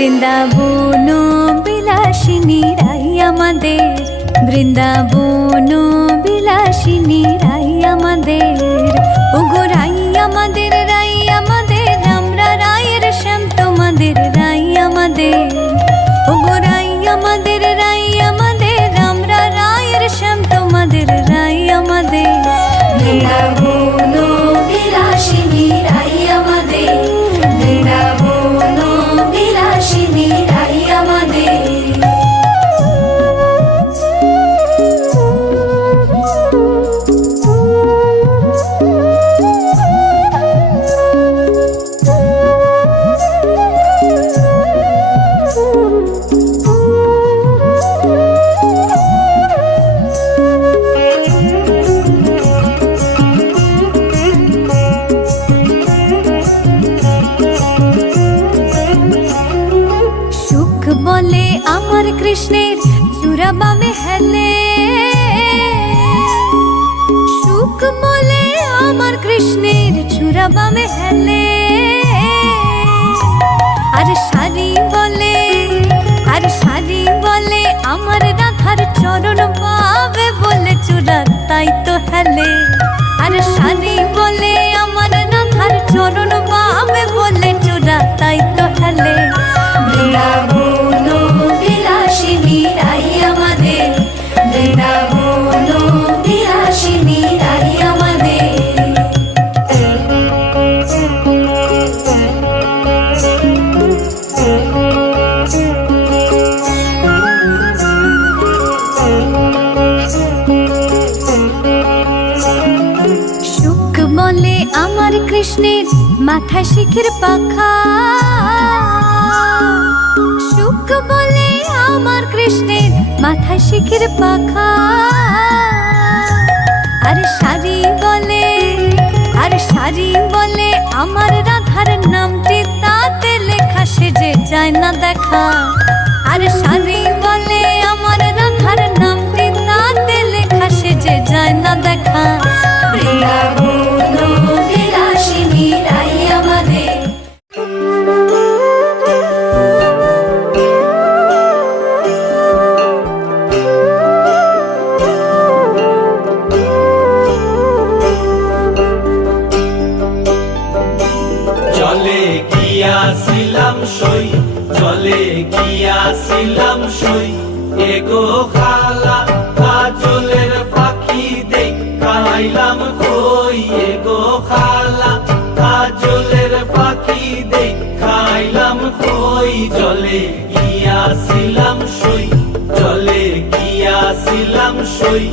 বৃন্দাবন বিলাসিনী রাই আমাদের, বৃন্দাবন বিলাসিনী রাই আমাদের, ওগো রাই আমাদের, রাই আমাদের, আমরা রায়ের শ্যাম তোমাদের রাই আমাদের, ওগো রাই আমাদের, রাই আমাদের, আমরা রায়ের শ্যাম তোমাদের রাই আমাদের। বৃন্দাবন বিলাসিনী রাই আমাদের, বৃন্দাবন বিলাসিনী রাই আমাদের। বলে আমার কৃষ্ণের চূড়া বামে হেলে, সুখ বলে আমার কৃষ্ণের চূড়া বামে হেলে, আর শাড়ি বলে, আর শাড়ি বলে আমার রাধার চরণ পাবে বলে চূড়া তাই তো হেলে, আর শাড়ি বলে আমার রাধার চরণ পাবে বলে চূড়া তাই তো হেলে। বৃন্দাবন বিলাসিনী রাই আমাদের, বৃন্দাবন বিলাসিনী রাই আমাদের। সুখ বলে আমার কৃষ্ণের মাথায় শিখের পাখা, সুখ বলে আমার কৃষ্ণের মাথায় শিখের পাখা, আর শাড়ি বলে, আর শাড়ি বলে আমার রাধার নামটি তাতে লেখা সেজে যায় না দেখা, আর শাড়ি বলে আমার রাধার নামটি তাতে লেখা সেজে যায় না দেখা। বৃন্দাবন বিলাসিনী রাই আমাদের। জলে গিয়াছিলাম সই, জলে গিয়াছিলাম সই, এগো খালা কাজলের পাখি দেখাইলাম কই, এগো খালা কাজলের পাখি দেখাইলাম কই। জলে গিয়াছিলাম সই, জলে গিয়াছিলাম সই,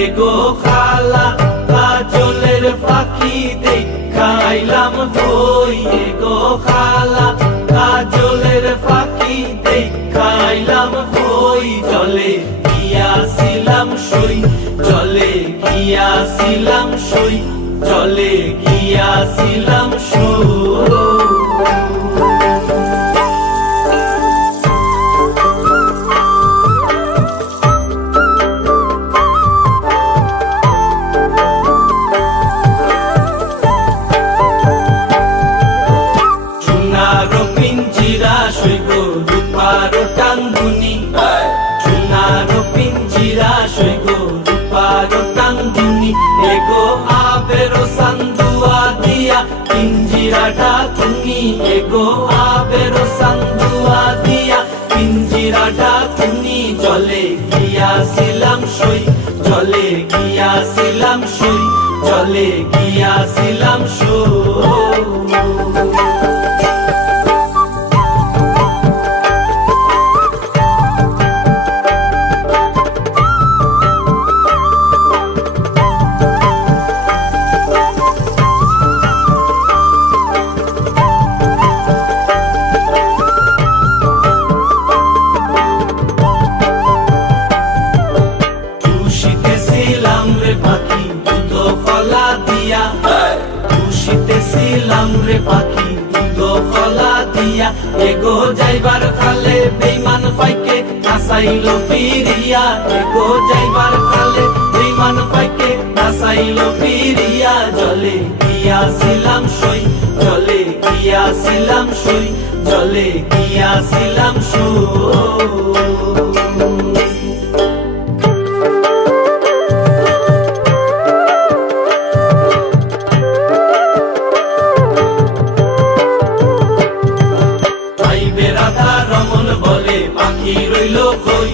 এগো খালা কাজলের পাখি দেখাইলাম কই, এগো খালা কাজলের পাখি দেখাইলাম কই। জলে গিয়াছিলাম সই, জলে গিয়াছিলাম সই, জলে গিয়াছিলাম সই। এগো আবেরো সান্দুয়া দিয়া পিঞ্জিরাটা তুমি, এগো আবেরো সান্দুয়া দিয়া পিঞ্জিরাটা তুমি। জলে গিয়াছিলাম সই, জলে গিয়াছিলাম সই, জলে গিয়াছিলাম সই। রে পাখি দোকলা দিয়া, এগো যাইবার কালে বেইমান পাইকে নাসাইল ফিরিয়া, এগো যাইবার কালে বেইমান পাইকে নাসাইল ফিরিয়া। জলে গিয়াছিলাম সই, জলে গিয়াছিলাম গিয়াছিলাম সই, জলে গিয়াছিলাম সই। আইবে রাধা রমন বলে পাখি রইল কই,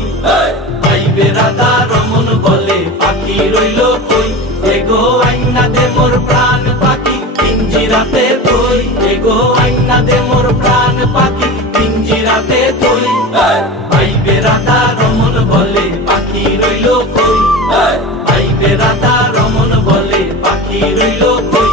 আইবে রাধা রমন বলে পাখি রইল কই, এগো আইনা দে মোর প্রাণ পাখি পিঞ্জিরাতে তুই, এগো আইনা দে মোর প্রাণ পাখি পিঞ্জিরাতে তুই। আইবে রাধা রমন বলে পাখি রইল কই, আইবে রাধা রমন বলে পাখি রইল কই,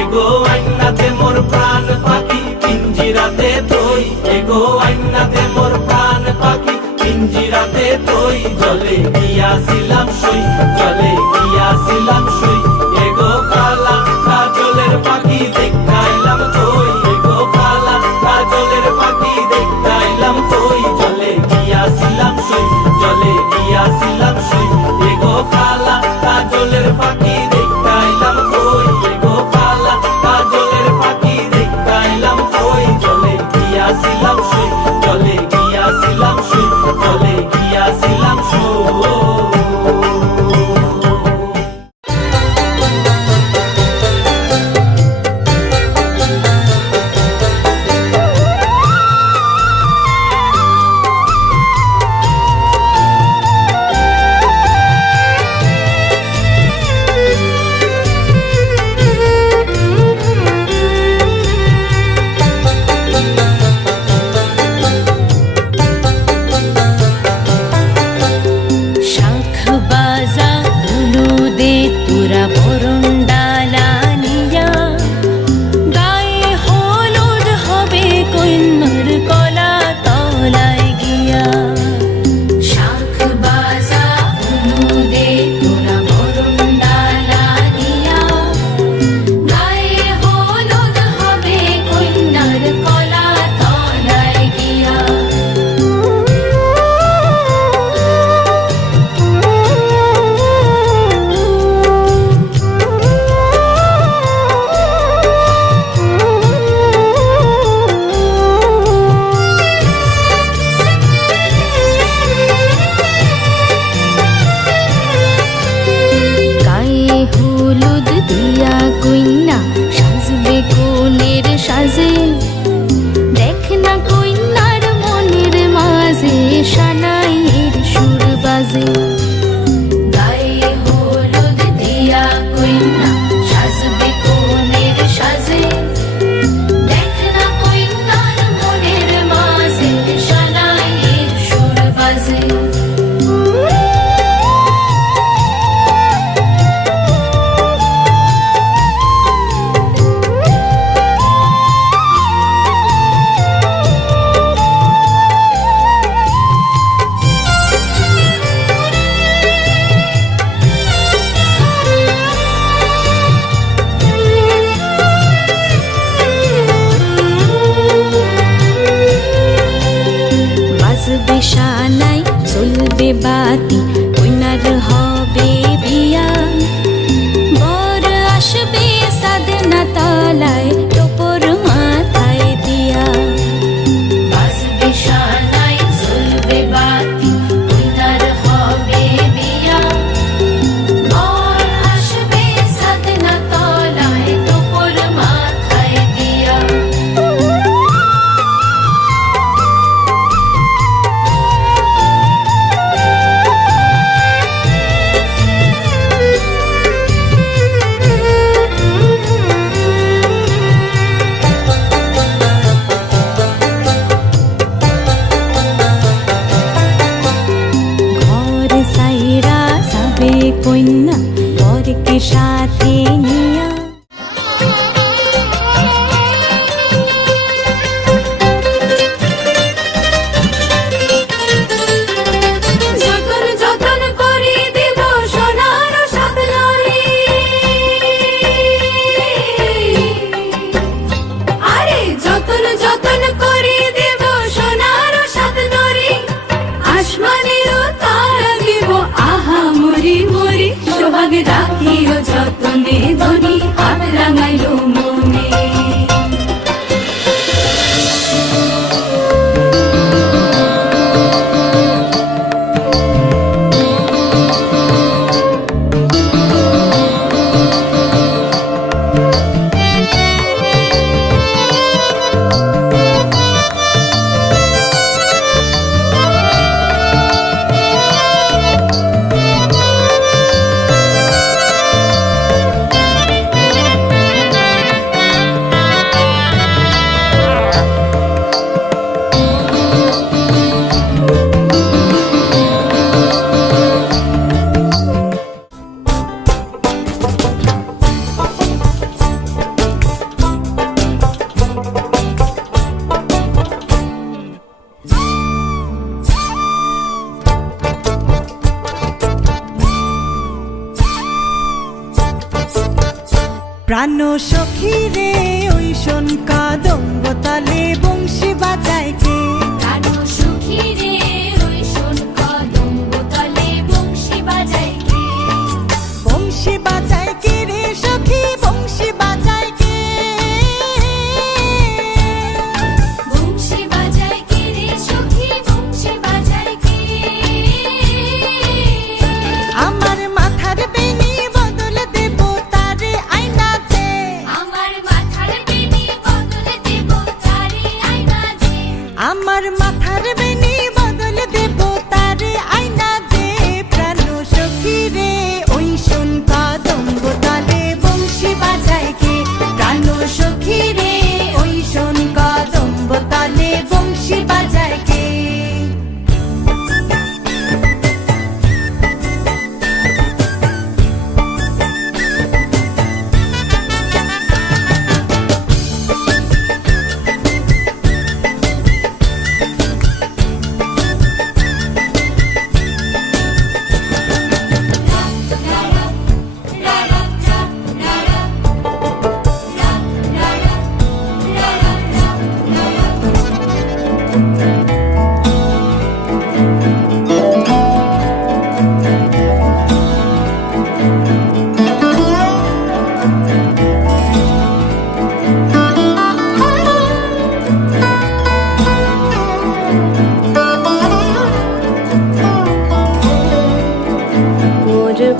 এগো আইনা দে মোর প্রাণ পাখি পিঞ্জিরাতে তুই, এগো আইনা দে মোর প্রাণ পাখি পিঞ্জিরাতে তুই। জলে গিয়াছিলাম সই, জলে গিয়াছিলাম সই, এগো কালা কাজলের পাখি দেখাইলাম কই, এগো কালা কাজলের পাখি দেখাইলাম কই, জলে গিয়াছিলাম সই, জলে গিয়াছিলাম সই, এগো কালা কাজলের পাখি দেখাইলাম কই, এগো কালা কাজলের পাখি দেখাইলাম কই, জলে গিয়াছিলাম সই, জলে গিয়াছিলাম সই, জলে গিয়াছিলাম সই। আমার মাথার বেনি বদল দেব তারে আয়না দে প্রাণ সখী রে ওই শোন কদম্ব তলে বংশী বাজায় কে প্রাণ সখী রে ওই শোন কদম্ব তলে বংশী বাজায় কে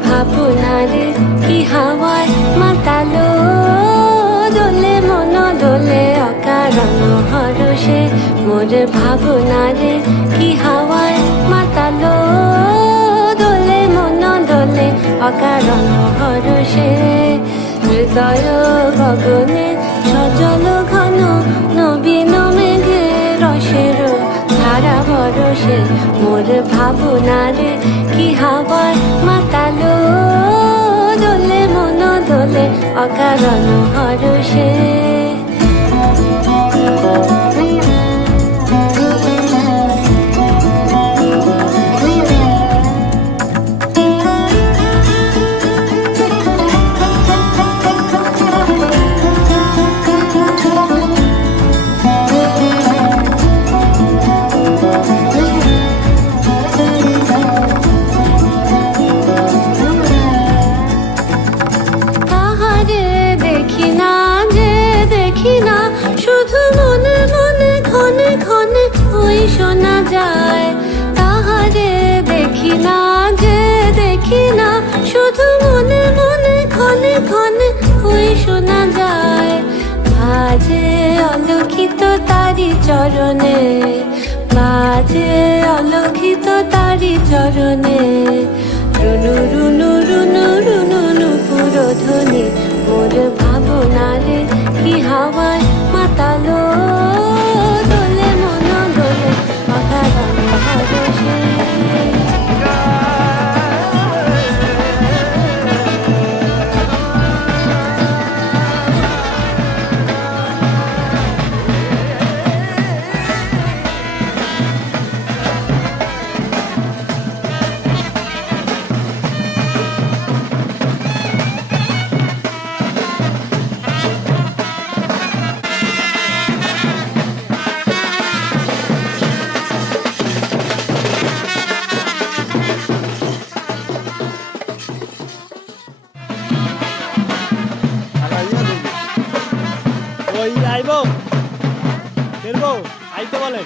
ভাবনারে কি হাওয়ায় মাতালো দোলে মন দোলে অকারণ হরষে মোর ভাবনারে কি হাওয়ায় মাতালো দোলে মন দোলে অকারণ হরষে হৃদয় গগনে সজল ঘন নবীন মেঘে রসের ধারা বরসে মোর ভাবনারে কি হাওয়ায় মাতালো দোলে মন দোলে অকারণ হরষে শোনা যায় তাহারে দেখি না যে দেখি না শুধু মনে মনে ক্ষণে ক্ষণে ওই শোনা যায় বাজে অলক্ষিত তারি চরণে বাজে অলক্ষিত তারি চরণে রুনু রুনু রুনু রুনু নুপুর ধ্বনি মোর ভাবনারে কি হাওয়ায় মাতালো দোলে মন দোলে অকারণ হরষে ওই আইব বেরবো আইতে বলে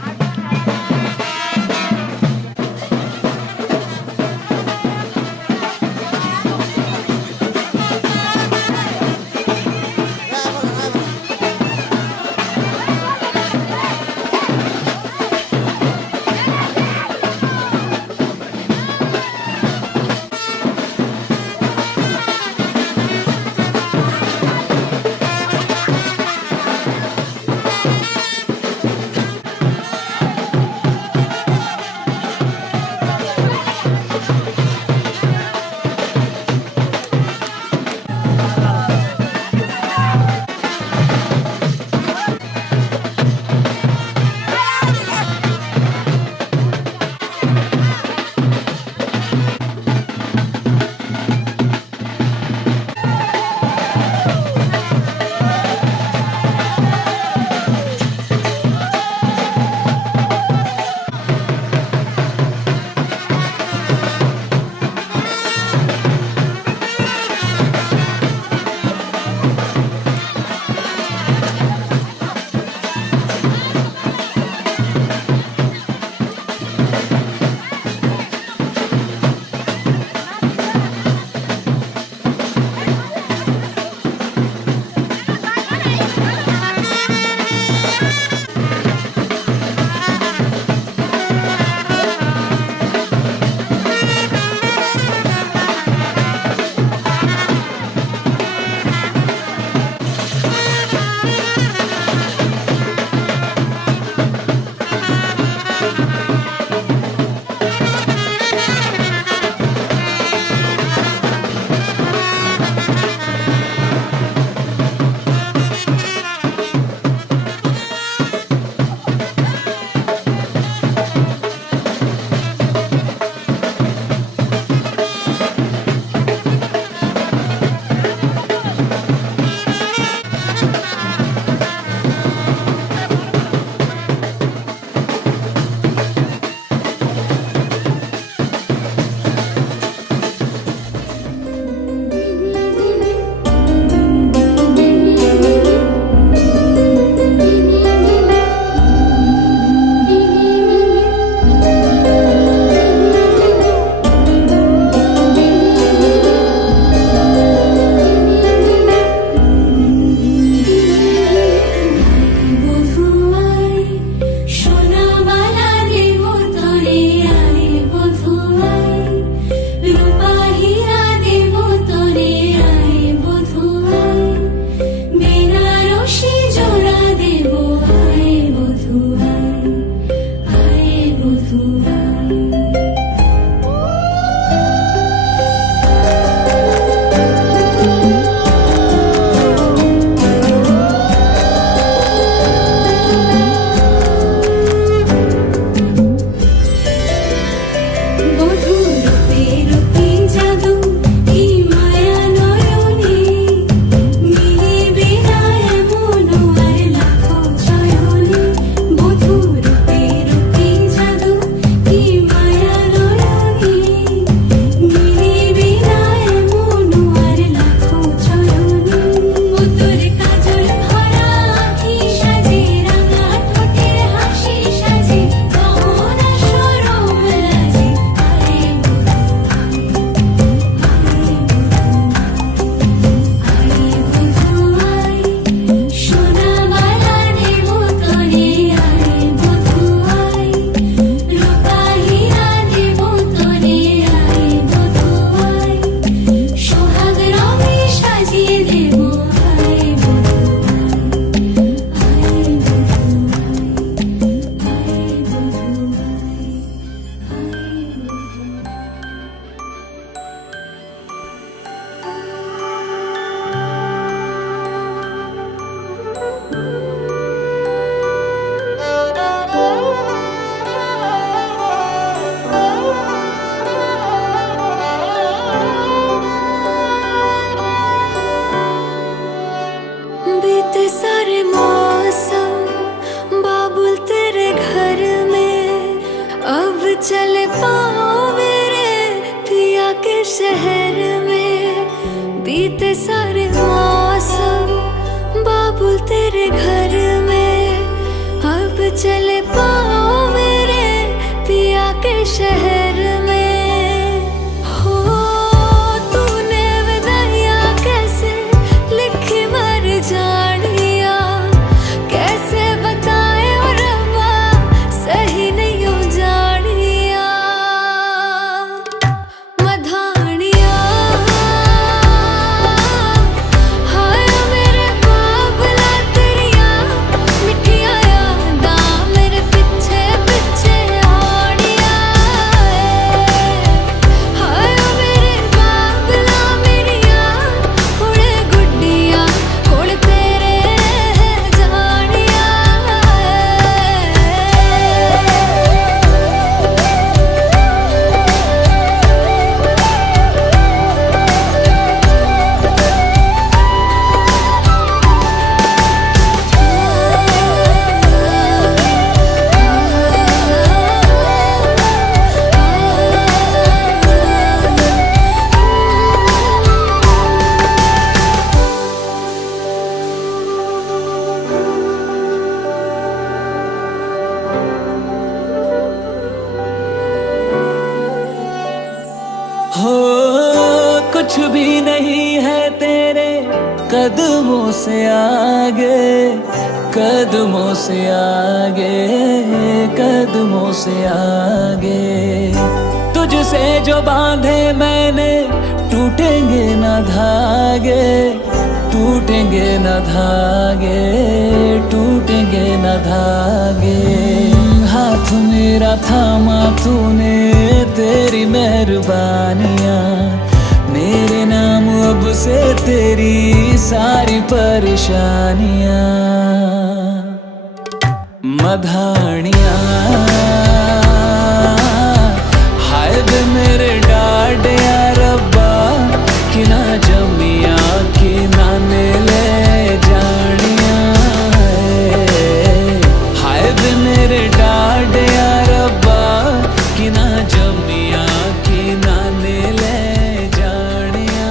बीते सारे मौसम बाबुल तेरे घर में, अब चले पाओ मेरे पिया के शहर में। हो तूने विदाइयाँ कैसे लिखी मर जानिया, कैसे बताए और रब्बा सही नहीं हो जानिया। मधानिया हाय मेरे बाबला तेरिया मिठिया यादा मेरे पिछे पिछे आड़िया। हाय मेरे बाबला मेरिया हुणे गुड्डिया कोल तेरे जानिया। हो कुछ भी नहीं है तेरे कदमों से आगे, कदमों से आगे, कदमों से आगे। तुझसे जो बांधे मैंने टूटेंगे ना धागे, टूटेंगे ना धागे, टूटेंगे ना धागे। हाथ मेरा थामा तूने तेरी मेहरबानियाँ, मेरे नाम अब से तेरी सारी परेशानियाँ। मधानियाँ हाय वे मेरे डाडिया रब्बा कि ना जमिया कि ना ने ले जानिया। हाय वे मेरे डाडिया रब्बा कि ना जमिया कि ना ने ले जानिया।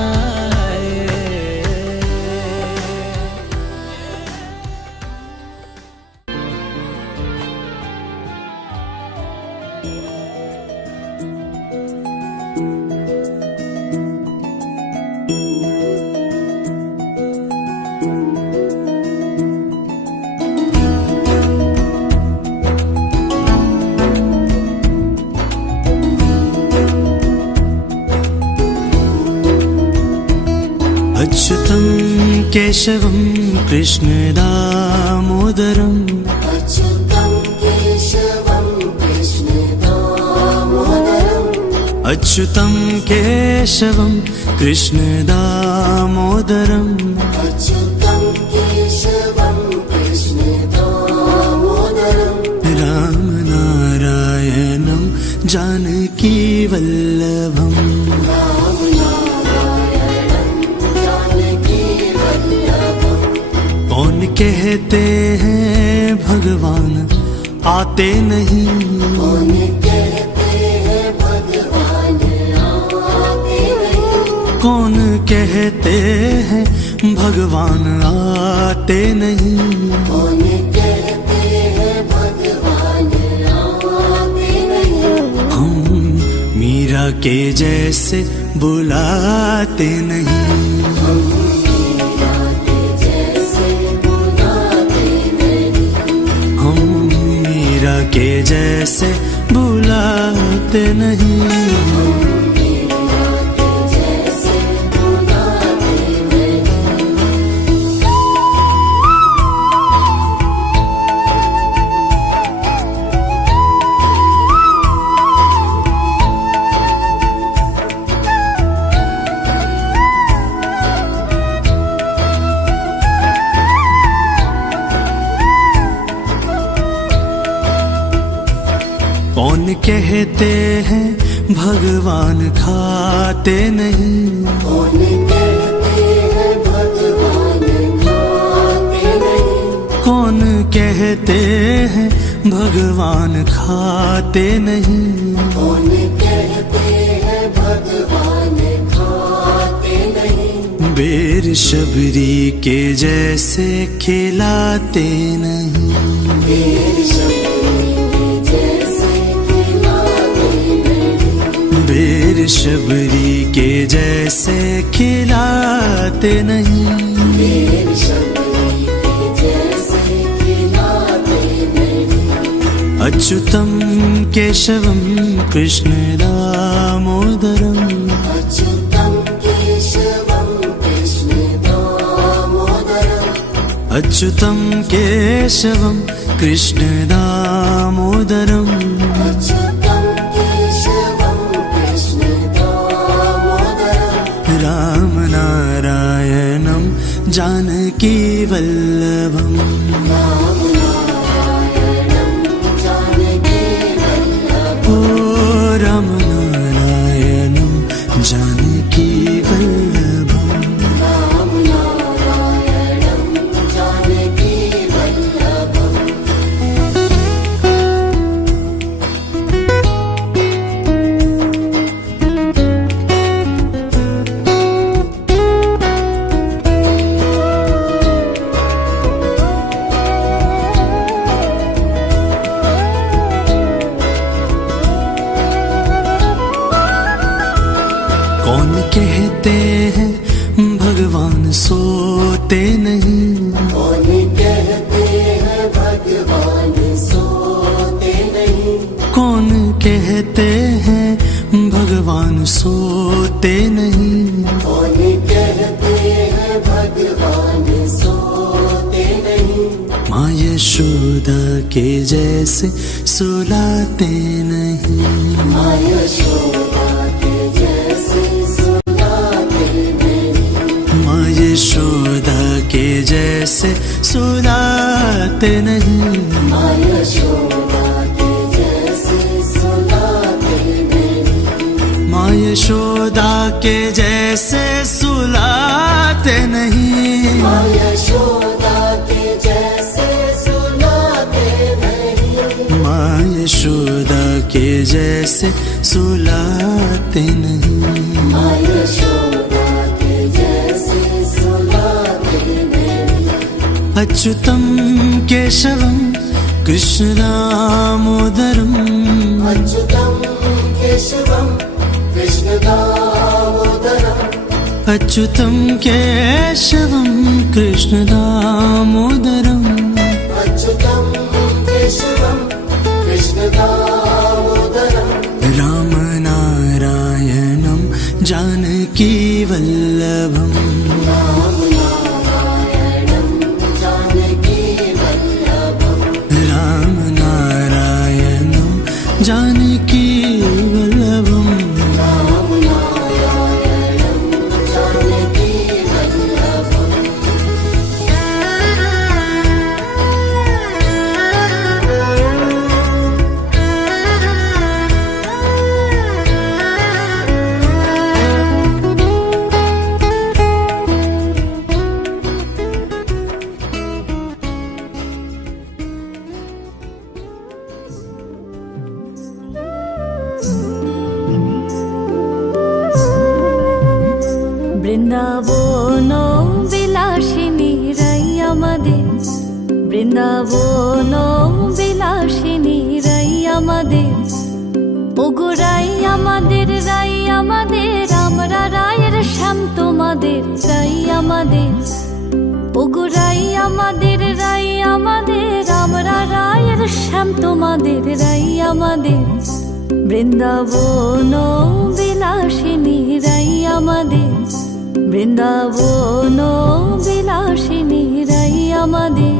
अच्युतं केशवं कृष्ण दामोदरम्, अच्युतं केशवं कृष्ण दामोदरम्, अच्युतं केशवं कृष्ण दामोदरम्। अच्युतं केशवं कृष्ण दामोदरम्, रामनारायणं जानकी वल्लभम्। कौन कहते हैं भगवान आते नहीं, कौन कहते हैं भगवान आते नहीं, कौन कहते हैं भगवान आते नहीं। कौन कहते हैं भगवान आते नहीं, हम मीरा के जैसे बुलाते नहीं, हम मीरा के जैसे बुलाते नहीं। कौन कहते हैं भगवान खाते नहीं, कौन कहते हैं भगवान खाते नहीं, कौन कहते हैं भगवान खाते नहीं। कौन कहते हैं भगवान खाते नहीं, बेर शबरी के जैसे खिलाते नहीं, बेर शबरी के जैसे खिलाते नहीं, अच्युतम केशवम कृष्ण दामोदरम, अच्युतम केशवम कृष्ण दामोदरम, राम नारायणम जानकी वल्लभम, ओ राम नारायणम जानकी वल्लभम, कौन कहते हैं भगवान सोते नहीं, कौन कहते हैं भगवान सोते नहीं, कौन कहते हैं भगवान सोते नहीं, कौन कहते हैं भगवान सोते नहीं, माँ यशोदा के जैसे सुलाते नहीं, माँ यशोदा के जैसे सुलाते नहीं, माँ यशोदा के जैसे सुलाते नहीं, माँ यशोदा के जैसे सुलाते नहीं, माँ यशोदा के जैसे सुलाते नहीं, माँ यशोदा के जैसे सुलाते नहीं, माँ यशोदा के जैसे सुलाते नहीं, माँ यशोदा के जैसे सुलाते नहीं, अच्युतम केशवम कृष्ण दामोदरम, अच्युतम केशवम कृष्ण दामोदरम, अच्युतम केशवम कृष्ण दामोदरम, अच्युतम केशवम कृष्ण दामोदरम, राम नारायणम जानकी वल्लभम, राम नारायणं जानकी वल्लभम, राम नारायणम जानकी वल्लभम, राम नारायणं जानकी वल्लभम, বৃন্দাবন বিলাসিনী রাই আমাদের, বৃন্দাবন বিলাসিনী রাই আমাদের, ওগো রাই আমাদের, রাই আমাদের, আমরা রায়ের শ্যাম তোমাদের, রাই আমাদের, ওগো রাই আমাদের, রাই আমাদের, আমরা রায়ের শ্যাম তোমাদের, রাই আমাদের, বৃন্দাবন বিলাসিনী রাই আমাদের, বৃন্দাবন বিলাসিনী রাই আমাদের।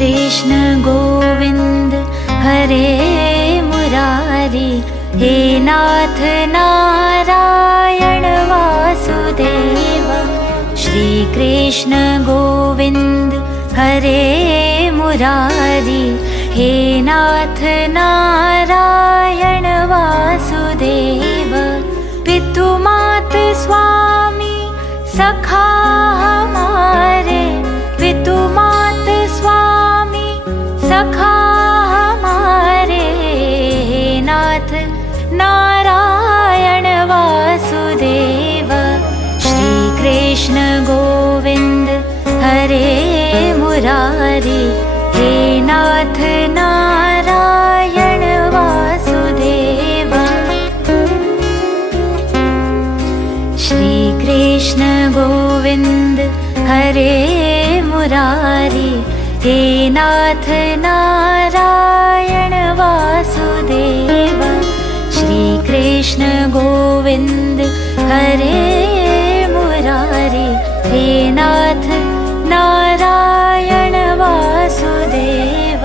कृष्ण गोविंद हरे मुरारी हे नाथ नारायण वासुदेव श्री कृष्ण गोविंद हरे मुरारी हे नाथ नारायण वासुदेव पितु मात स्वामी सखा हमारे पितु मात स्वामी सखा हमारे हे नाथ नारायण वासुदेव श्री कृष्ण गोविंद हरे मुरारी हे नाथ नारायण वासुदेव श्री कृष्ण गोविंद हरे मुरारी हे नाथ नारायण वासुदेव श्री कृष्ण गोविंद हरे मुरारी हे नाथ नारायण वासुदेव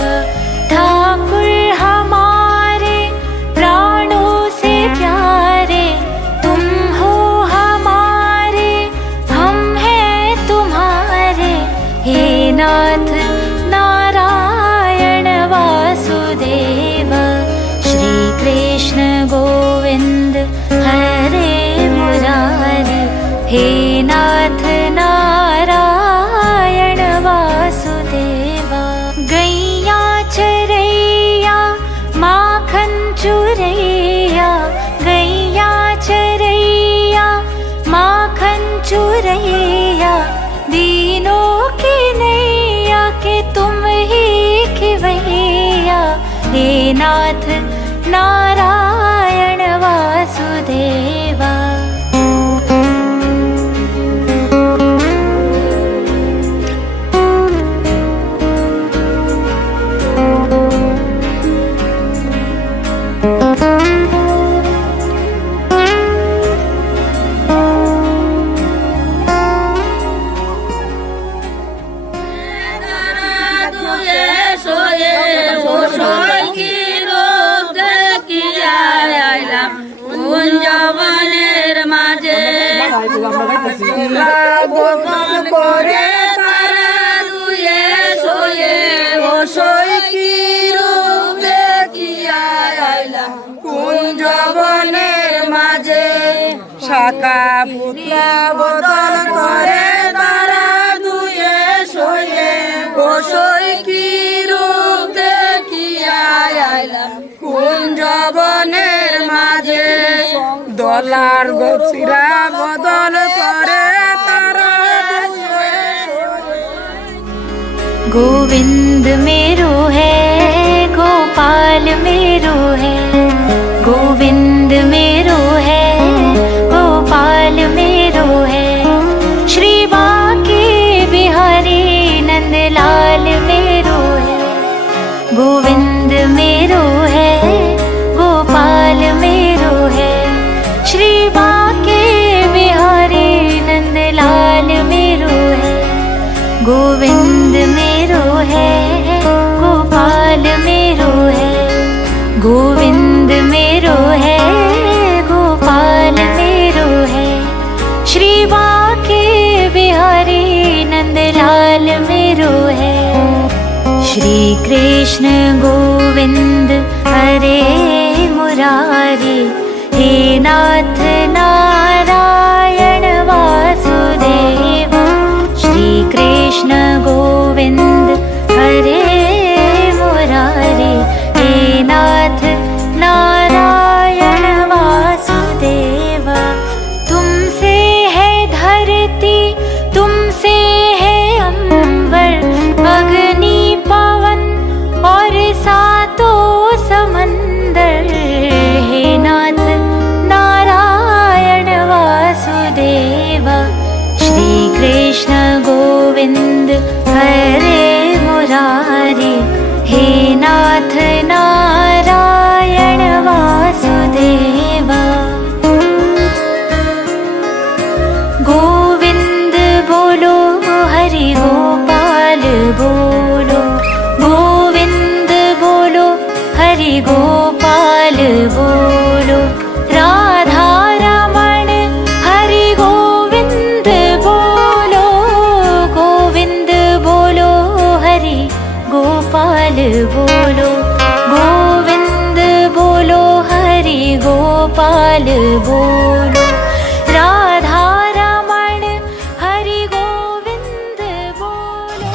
ठाकुर हमारे प्राणों से प्यारे तुम हो हमारे हम हैं तुम्हारे हे नाथ नारायण वासुदेव श्री कृष्ण गोविंद हरे मुरारी हे नाथ नारायण वासुदेव गैया चरैया माखन चुरैया गैया चरैया माखन चुरैया दीनों की नैया के तुम ही खिवैया हे नाथ नारायण वासुदेवा শাখা পুতলা বদল করে তারা দুয়ে শোয়ে বসই কি রূপ দেখিয়া আইলাম কুঞ্জ বনের মাঝে দলার গছিরা বদল করে তারা দুয়ে गोविंद मेरो है गोपाल मेरो है गोविंद मेरो है गोपाल मेरो है श्री बांके बिहारी नंदलाल मेरो है गोविंद मेरो है गोपाल मेरो है श्री बांके बिहारी नंदलाल मेरो है गोविंद मेरो है गोपाल मेरो है गोविंद मेरो है गोपाल मेरो है श्री बांके बिहारी नंदलाल मेरो है श्री कृष्ण गोविंद हरे मुरारी हे नाथ नारायण वासुदेव श्री कृष्ण गोविंद हरे मुरारी हे नाथ नारायण वासुदेव तुमसे है धरती तुमसे है अंबर अग्नि पवन और सातों समंदर हे नाथ नारायण वासुदेव श्री कृष्ण गोविंद हरे बोलो गोविंद बोलो हरि गोपाल बोलो राधा रमण हरि गोविंद बोलो।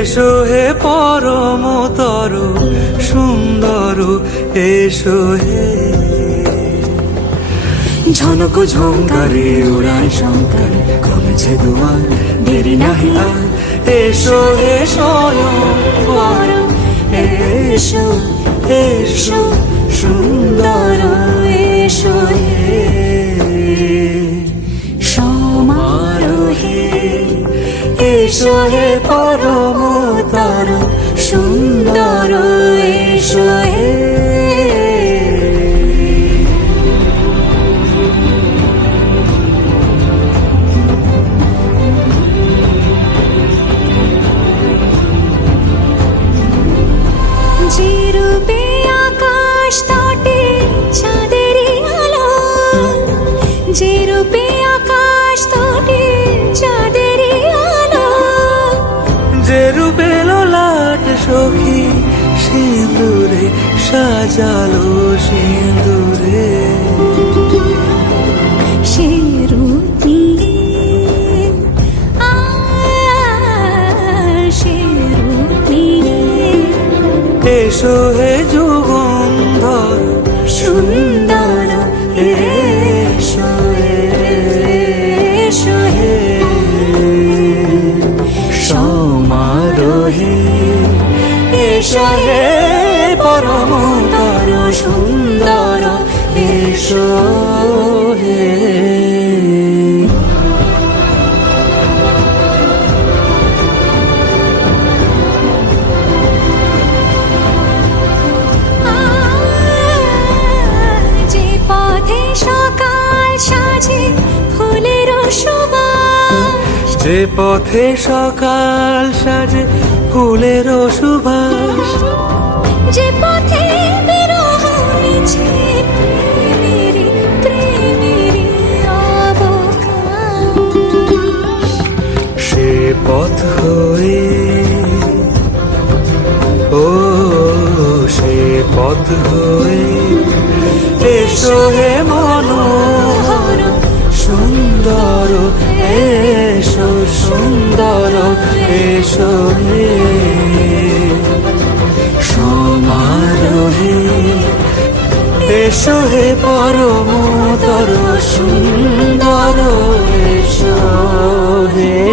এসো হে পরমতর সুন্দর এসো হে ঝনক ঝঙ্কারে উড়ায় শঙ্কর কমেছে দুয়ার দেরি নাহি আর এসো হে স্বয়ং বর এসো এসো সুন্দর এসো হে সমারোহে এসো হে পরমতর সুন্দর এসো হে যে রূপে আকাশ তটে চাঁদের সাজালো সিঁদুরে সে রূপ নিয়ে সে রূপ নিয়ে এসো হে যুগন্ধর সুন্দর এসো এসো হে সমারোহে এসো হে পরমতর সুন্দর এসো হে যে পথে সকাল সাজে ফুলের সুবাস যে পথে সকাল সাজে ফুলের সুবাস যে পথে বিরহ মিছে প্রেমেরই প্রেমেরই অবকাশ সে পথ হয়ে ও সে পথ হয়ে এসো হে মনোহর সুন্দর এসো সুন্দর এসো হে সমারোহে এসো হে পরমতর সুন্দর এসো হে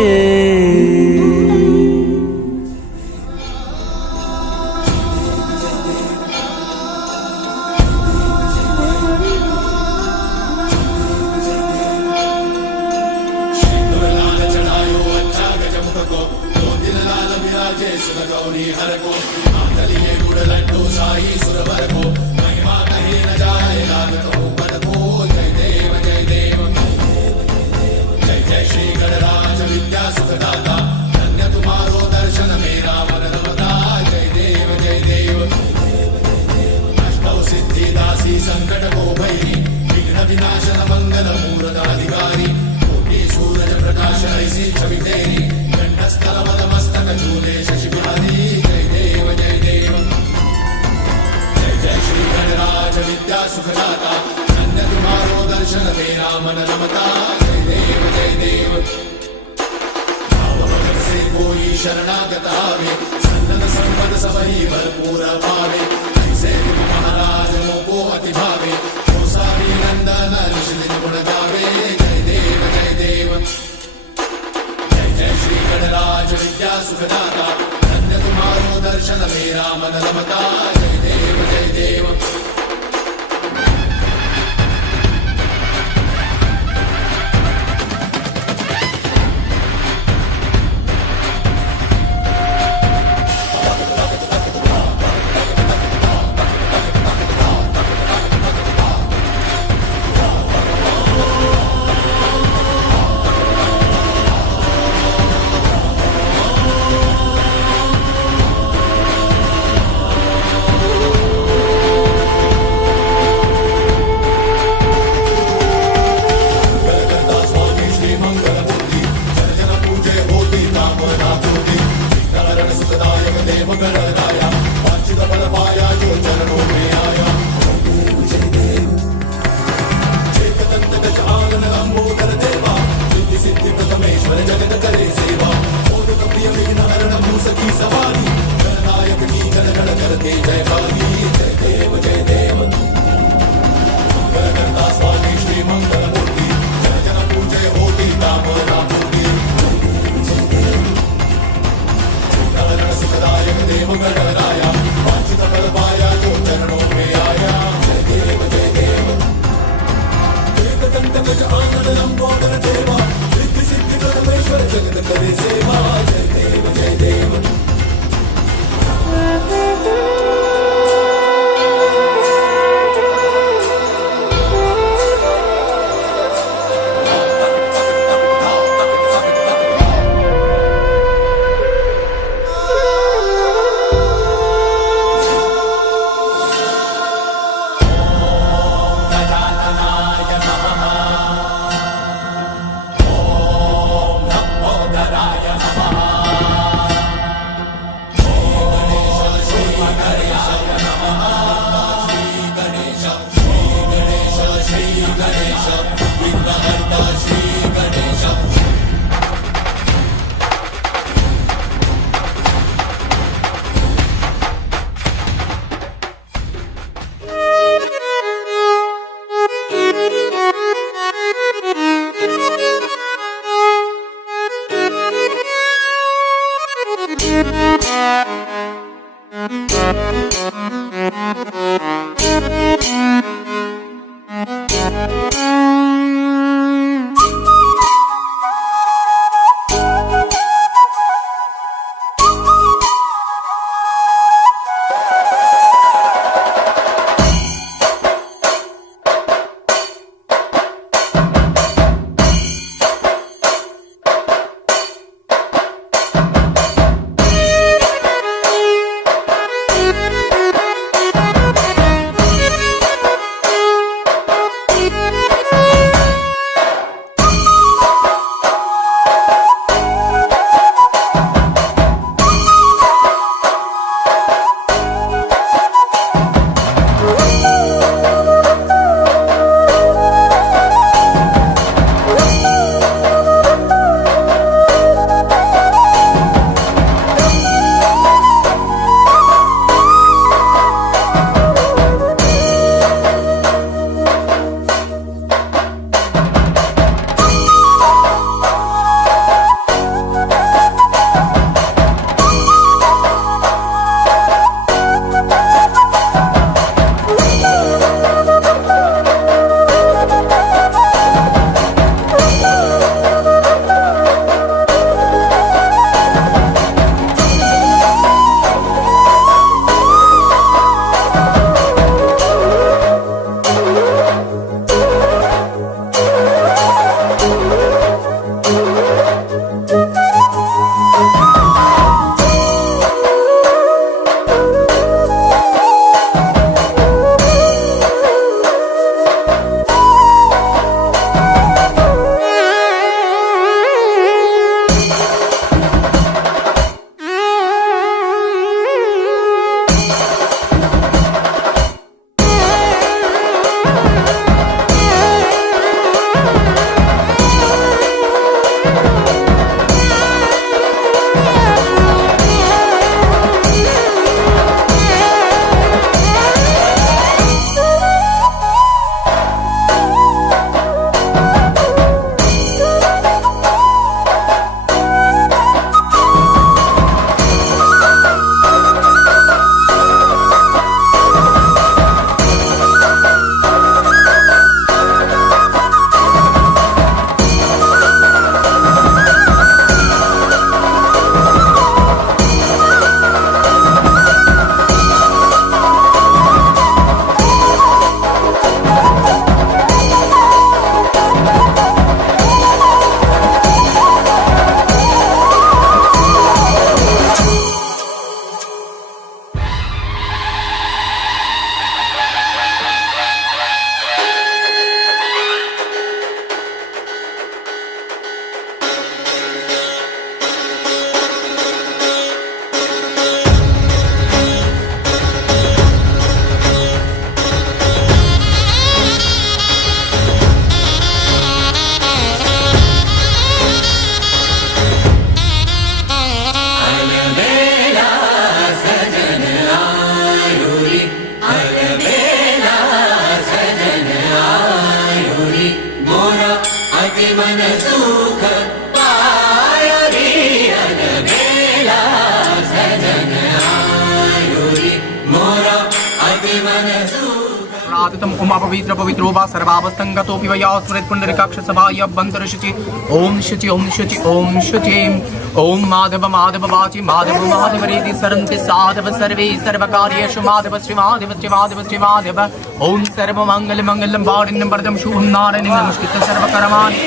प्रातम उमा पवित्र पवित्रो वा सर्वावस्थंगतोऽपि वया स्मृत पुंडरीकाक्ष सभाय अभ्यन्तरशुचि ओम शुचि ओम शुचि ओम शुचि ओम माधव माधव वाचि माधव माधव रेति सरन्ति साधव सर्वे सर्वकार्येषु माधव श्री माधव श्री माधव श्री माधव ओम सर्वमंगल मंगलम वारिण्यं वरदं शुभं नारायणं नमस्कृत्य सर्वकर्माणि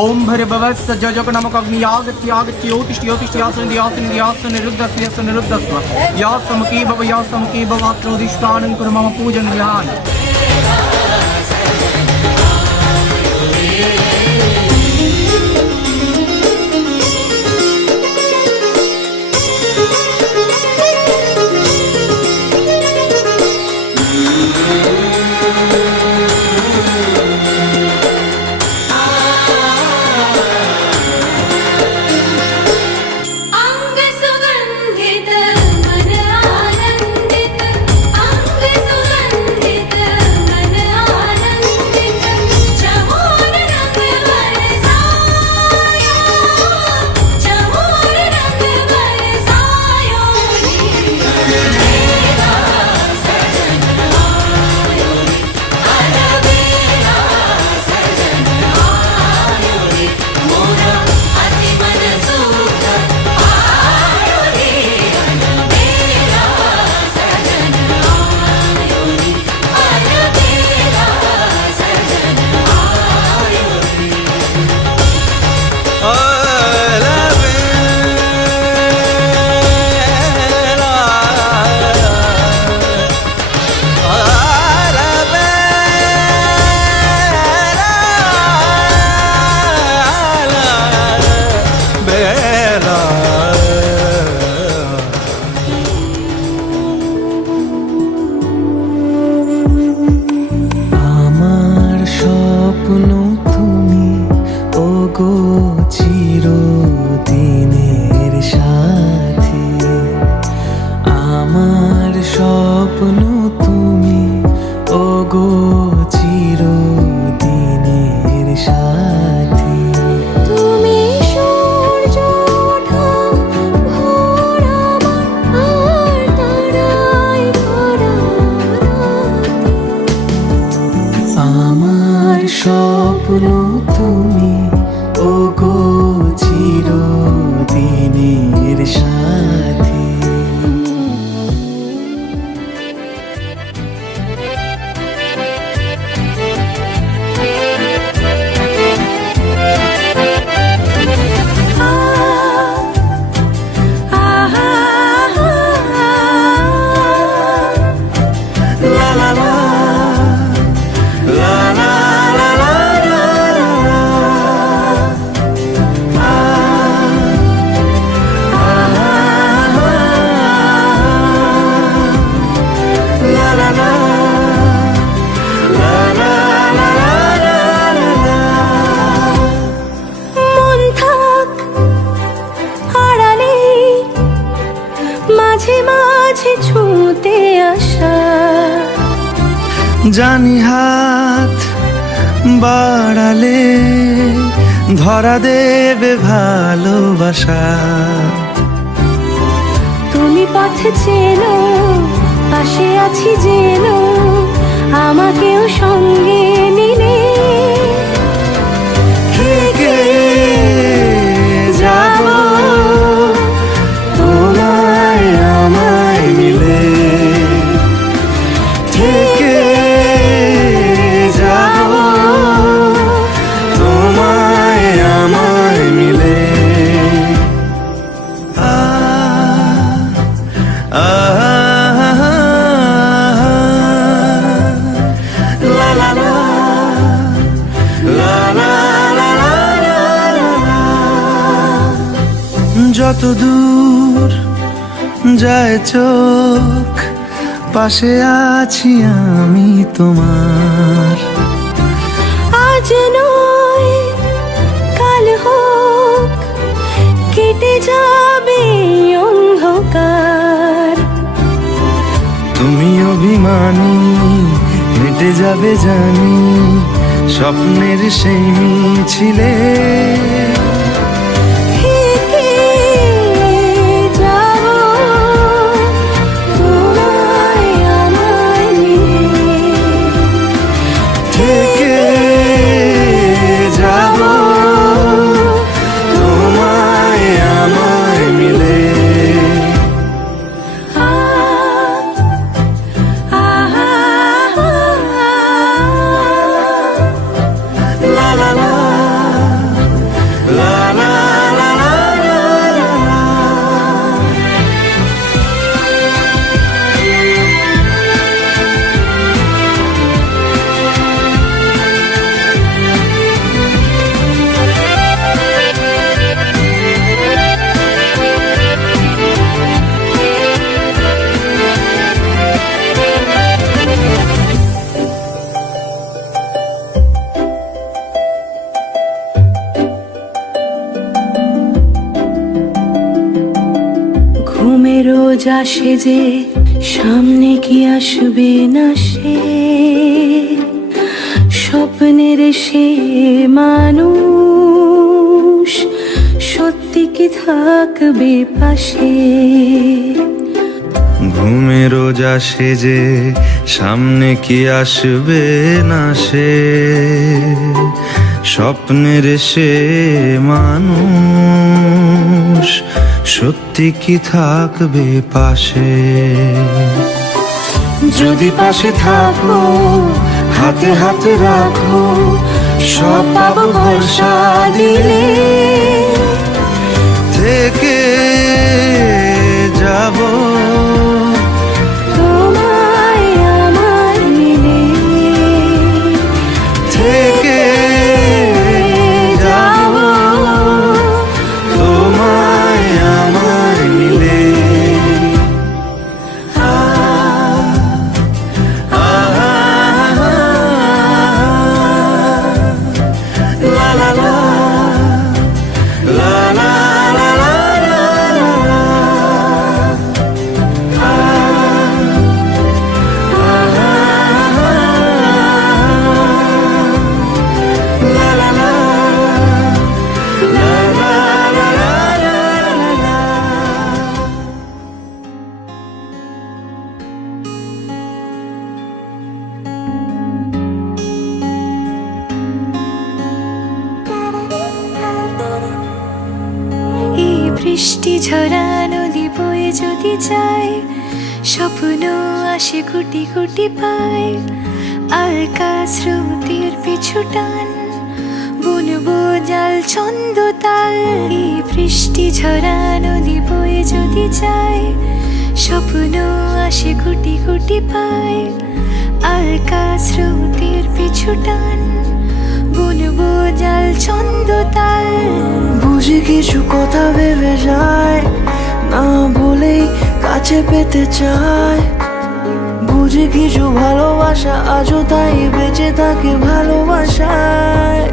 ओम भैरवस्य जजगणमक अग्नियागत्यागत्योतिष्ठ्यासनिध्यासनिध्यासनिरुद्धस्व या समकी भवात्रोदिष्टानं कुरु मम पूजन ध्यान। अंग सुगंधित मन आनंदित, अंग सुगंधित मन आनंदित, चमोर रंग बरसायो, चमोर रंग बरसायो मेरा सजन आयो रे, अरे मेरा सजन आयो रे, मोरा अति मन सुख आयो रे, मेरा सजन आयो रे, अरे मेरा सजन आयो আমার স্বপ্ন তুমি ওগো চিরদিনের সাথী, আমার স্বপ্ন তুমি ওগো চিরদিনের সাথী। তুমি সূর্য ওঠা ভোর আমার আর তারায় ভরা রাতে। আমার স্বপ্ন তুমি ওগো চিরদিনের সাথী। মন থাক আড়ালে, মাঝে মাঝে ছুঁতে আসা, জানি হাত বাড়ালে ধরা দেবে ভালোবাসা। তুমি পথ চেনো, পাশে আছি জেনো, আমাকেও সঙ্গে নিলে থেকে যাব তোমায় আমায় মিলে, থেকে যাব তোমায় আমায় মিলে। লা লা লা লা লা লা লা লা। যত দূর যায় চোখ, পাশে আছি আমি তোমার। আজ নয় কাল হোক, কেটে যাবে অন্ধকার। তুমি অভিমানী হেঁটে যাবে জানি, স্বপ্নের সেই মিছিলে। থেকে যাব তোমায় আমায় নিয়ে, থেকে যাব তোমায় আমায় মিলে। লা লা লা রোজ আসে যে সামনে কি আসবে না সে স্বপ্নের সে মানুষ সত্যি কি থাকবে পাশে ঘুমে রোজ আসে যে সামনে কি আসবে না সে স্বপ্নের সে মানুষ সত্যি কি থাকবে পাশে যদি পাশে থাকো হাতে হাতে রাখো সব পাবো ভরসা দিলে থেকে যাব তোমায় আমার মিলে থেকে যাব তোমায় আমার মিলে লা লা লা লা লা লা লা এই বৃষ্টি ঝরা নদী বয়ে যদি যায় স্বপ্ন আসে কোটি কোটি পায় আর স্রোতের পিছু টান বুনবো জাল ছন্দ তাল এই বৃষ্টি ঝরা নদী বয়ে যদি যায় স্বপ্ন আসে কোটি কোটি পায় আর স্রোতের পিছু টান বুনবো জাল ছন্দ তাল বুঝি কিছু কথা ভেবে যায় না বলেই কাছে পেতে চায় বুঝি কিছু ভালোবাসা আজও তাই বেঁচে থাকে ভালোবাসায়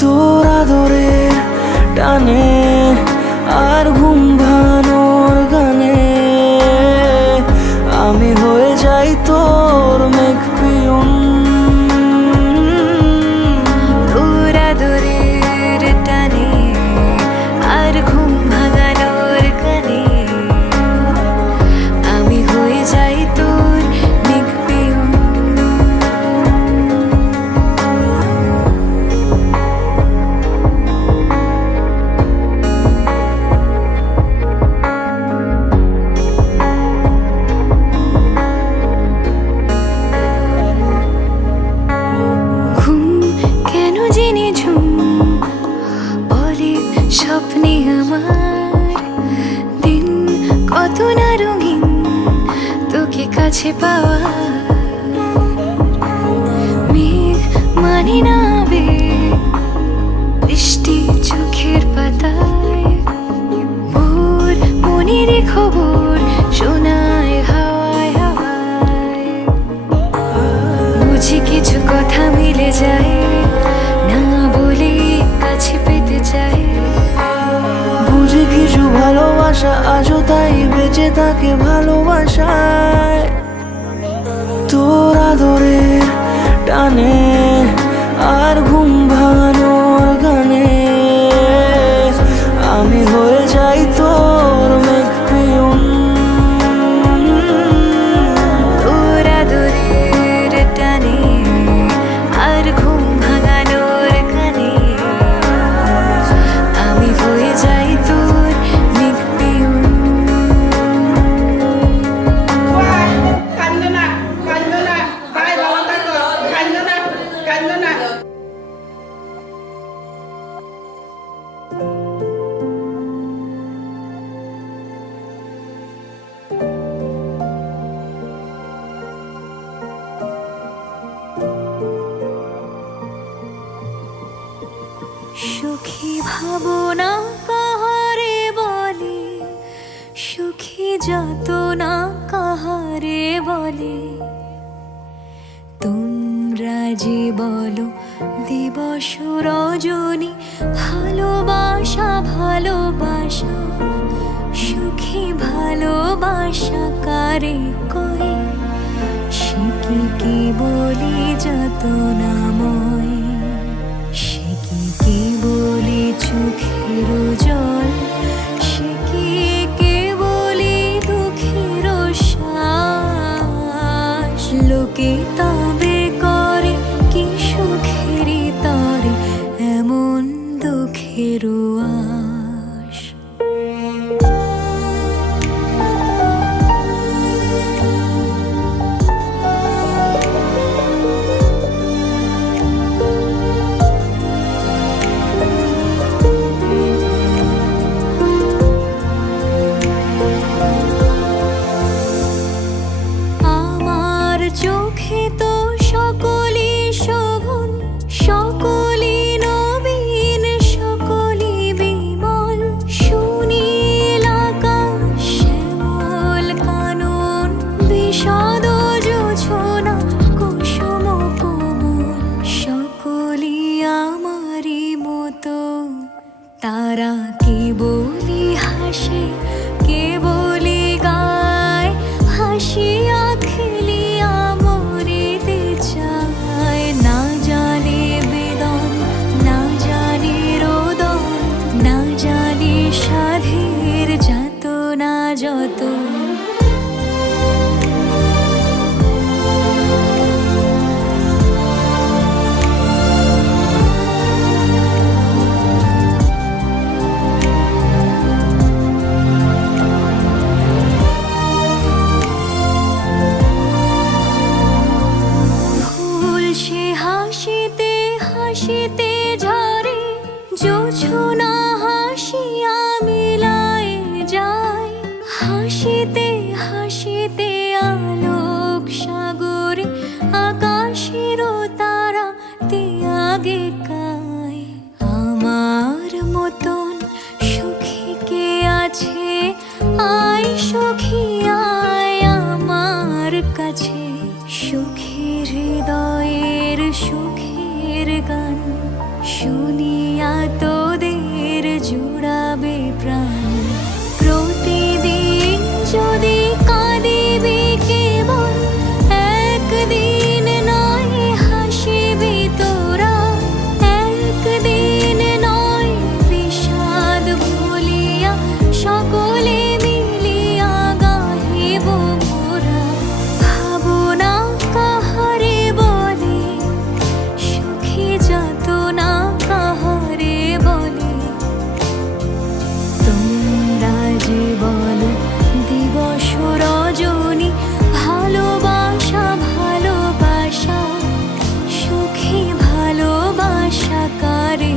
তোর আদরের টানে আর ঘুম ভাঙানোর গানে আমি হয়ে যাই তোর মেঘ পিয়ন তোর আদরের টানে আর ঘুম ভাঙানোর গানে আমি হয়ে যাই তোর মেঘ পিয়ন ঘুম কেন জেনে ঝুম বলে স্বপ্নে আমার দিন কত না রঙিন তোকে কাছে পাওয়া মেঘ মানে না আবেগ বৃষ্টি চোখের পাতায় ভোর মনের খবর শোনায় হাওয়ায় হাওয়ায় বুঝি কিছু কথা মিলে যায় না বলে কাছে পেতে চাই বুঝি কিছু ভালোবাসা আজও তাই বেঁচে থাকে ভালোবাসায় তোর আদরের টানে আর ঘুম ভাঙানোর গানে আমি হয়ে যাই তোর মেঘ পিয়ন তোর আদরের টানে আর ঘুম ভাঙানোর গানে আমি হয়ে যাই তোর মেঘ পিয়ন কান্দনা কান্দনা তাই ভালো থাকো কান্দনা কান্দনা সুখী ভাবনা কাহারে বলে সুখী যত না কাহারে বলে তোমরা যে বলো দিবস রজনী ভালোবাসা ভালোবাসা সুখী ভালো ভালোবাসা কারে কই, সে কি বলি যাতনাময়, সে কি বলি চোখের জল, সে কি বলি দুঃখের শ্বাস। লোকে তবে করে কি সুখেরই তরে এমন দুঃখের আশ। আমার চোখে তো সকলই শোভন, সকলই নবীন, সকলই বিমল। সুনীল আকাশ, শ্যামল কানন, বিষাদ জোছনা, কুসুম কোমল, সকলই আমারই মতো। তারা কে বলি হাসে, কে বলি গায়, হাসিয়া খেলিয়া মরিতে চায়। না জানে বেদন, না জানে রোদন, না জানে সাধের যাতনা যত। ফুল সে হাসিতে হাসিতে ঝরে, জোছনা হাসিয়া মিলায় যায়। হাসিতে হাসিতে আলোক সাগরে, আকাশের তারা ত্যাগে কায়। আমার মতন সুখী কে আছে, আয় সখী আয় আমার কাছে। সুখের হৃদয়ের সুখের গান শুনিয়া তোদের জুড়াবে প্রাণ। প্রতিদিন যদি কাঁদিবি কেবল, একদিন নয় হাসিবি তোরা। একদিন নয় বিষাদ ভুলিয়া, সকলে মিলিয়া গাহিব মোরা। ভাবনা কাহারে বলে, সুখী যাতনা কাহারে বলে। তোমরা যে বলো দিবস রজনী, ভালোবাসা ভালোবাসা, সুখী ভালোবাসা কারে